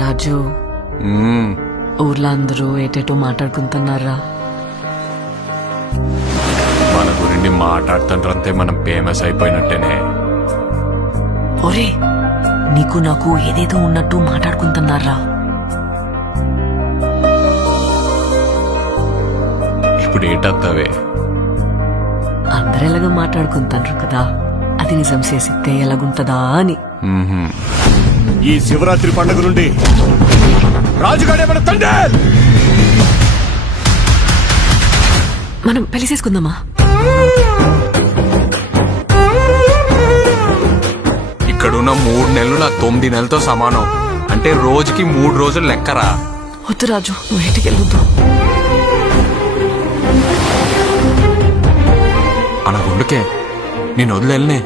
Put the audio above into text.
రాజు. ఊర్లో అందరూ ఏటేటో మాట్లాడుకుంటున్నారా? మన గురించి మాట్లాడుతుంటారంతే మనం ఫేమస్ అయిపోయినట్టేనే. ఒరే నీకు నాకు ఏదేదో ఉన్నట్టు మాట్లాడుకుంటున్నారా? ఇప్పుడు ఏటత్తవే? అందరు ఎలాగో మాట్లాడుకుంటారు కదా? అది నిజం చేసితే ఎలాగుంటదా అని. ఈ శివరాత్రి పండుగ నుండి రాజుగాడే మన తండ్రి! మనం పెళ్ళి చేసుకుందామా? ఇక్కడున్న మూడు నెలలు నా తొమ్మిది నెలలతో సమానం. అంటే రోజుకి మూడు రోజులు లెక్కరా? వద్దు రాజు నువ్వు ఇంటికి వెళ్ళొద్దు. అన గుండుకే నేను వదిలేనే